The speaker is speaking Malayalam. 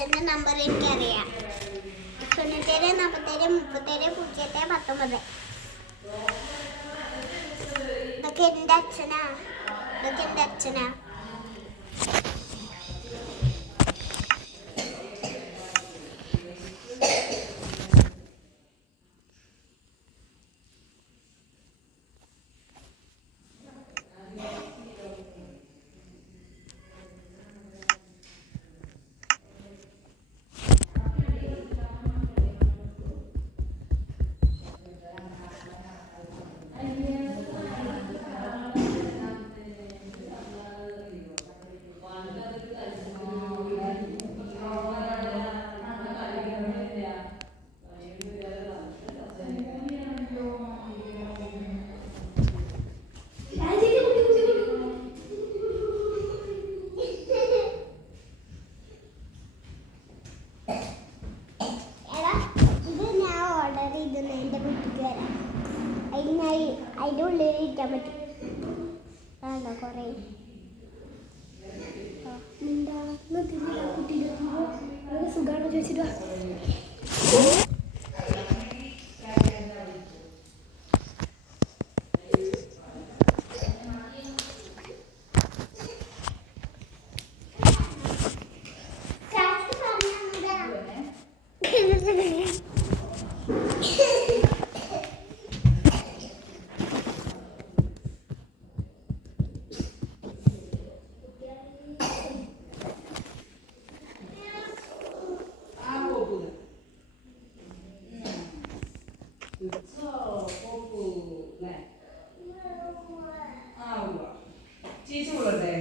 അച്ഛൻ്റെ നമ്പർ എനിക്കറിയാം. 97 47 37 0 19. ഇതൊക്കെ എൻ്റെ അച്ഛനാ. അതിൻ്റെ ഉള്ളിൽ ഇരിക്കാൻ പറ്റും. ആണോ കുറേ സുഖമാണോ ചോദിച്ചിട്ട് ചീച്ചു കൊടുത്തേ